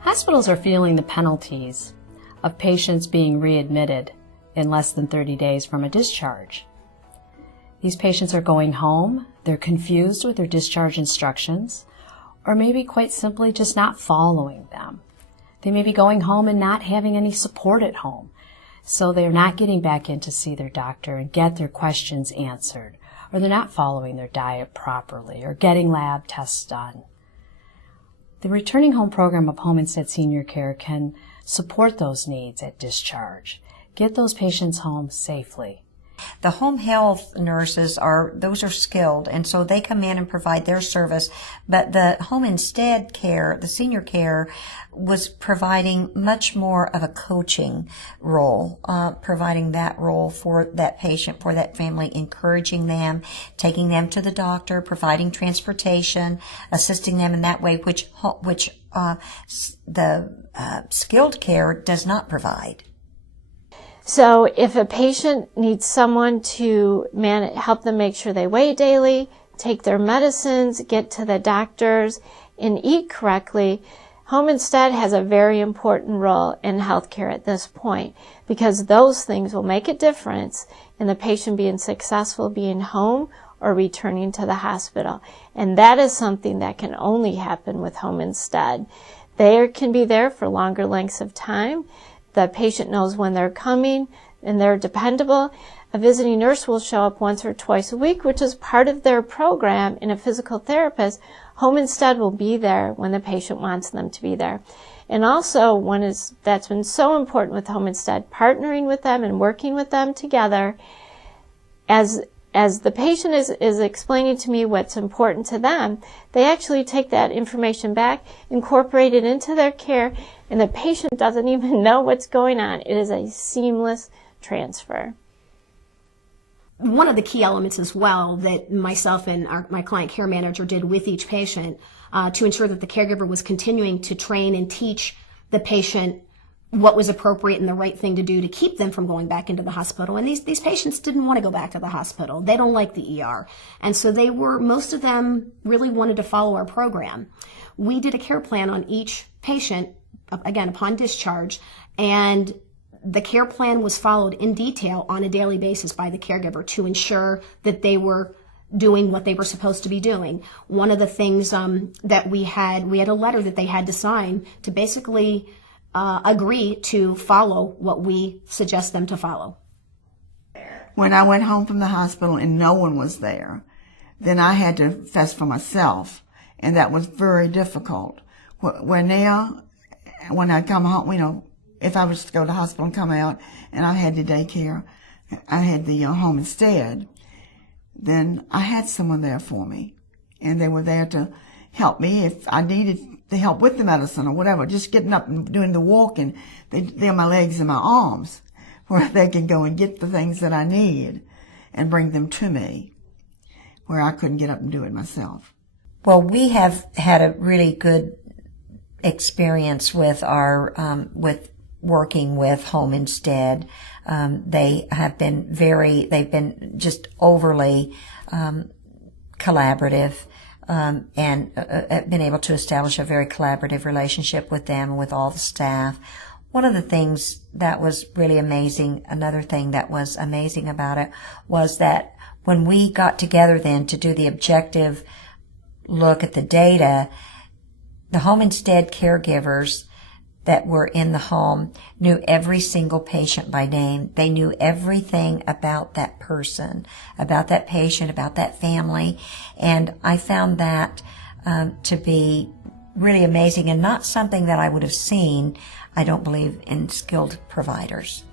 Hospitals are feeling the penalties of patients being readmitted in less than 30 days from a discharge. These patients are going home, they're confused with their discharge instructions, or maybe quite simply just not following them. They may be going home and not having any support at home, so they're not getting back in to see their doctor and get their questions answered, or they're not following their diet properly, or getting lab tests done. The Returning Home program of Home Instead Senior Care can support those needs at discharge, get those patients home safely. The home health nurses those are skilled, and so they come in and provide their service. But the Home Instead care, the senior care, was providing much more of a coaching role, providing that role for that patient, for that family, encouraging them, taking them to the doctor, providing transportation, assisting them in that way, which the skilled care does not provide. So if a patient needs someone to help them make sure they weigh daily, take their medicines, get to the doctors, and eat correctly, Home Instead has a very important role in healthcare at this point, because those things will make a difference in the patient being successful being home or returning to the hospital. And that is something that can only happen with Home Instead. They can be there for longer lengths of time. The patient knows when they're coming, and they're dependable. A visiting nurse will show up once or twice a week, which is part of their program, and a physical therapist. Home Instead will be there when the patient wants them to be there. And also, that's been so important with Home Instead, partnering with them and working with them together. As the patient is explaining to me what's important to them, they actually take that information back, incorporate it into their care, and the patient doesn't even know what's going on. It is a seamless transfer. One of the key elements as well that myself and my client care manager did with each patient to ensure that the caregiver was continuing to train and teach the patient what was appropriate and the right thing to do to keep them from going back into the hospital. And these patients didn't want to go back to the hospital. They don't like the ER. And so most of them really wanted to follow our program. We did a care plan on each patient, again, upon discharge, and the care plan was followed in detail on a daily basis by the caregiver to ensure that they were doing what they were supposed to be doing. One of the things that we had a letter that they had to sign to basically agree to follow what we suggest them to follow. When I went home from the hospital and no one was there, then I had to fess for myself, and that was very difficult. Where now, when I come home, if I was to go to the hospital and come out and I had the daycare, I had the Home Instead, then I had someone there for me, and they were there to help me if I needed the help with the medicine or whatever, just getting up and doing the walking. They're my legs and my arms, where they can go and get the things that I need and bring them to me, where I couldn't get up and do it myself. Well, we have had a really good experience with with working with Home Instead. They've been just overly collaborative. And been able to establish a very collaborative relationship with them and with all the staff. One of the things that was really amazing, another thing that was amazing about it, was that when we got together then to do the objective look at the data, the Home Instead caregivers that were in the home knew every single patient by name. They knew everything about that person, about that patient, about that family. And I found that to be really amazing and not something that I would have seen, I don't believe, in skilled providers.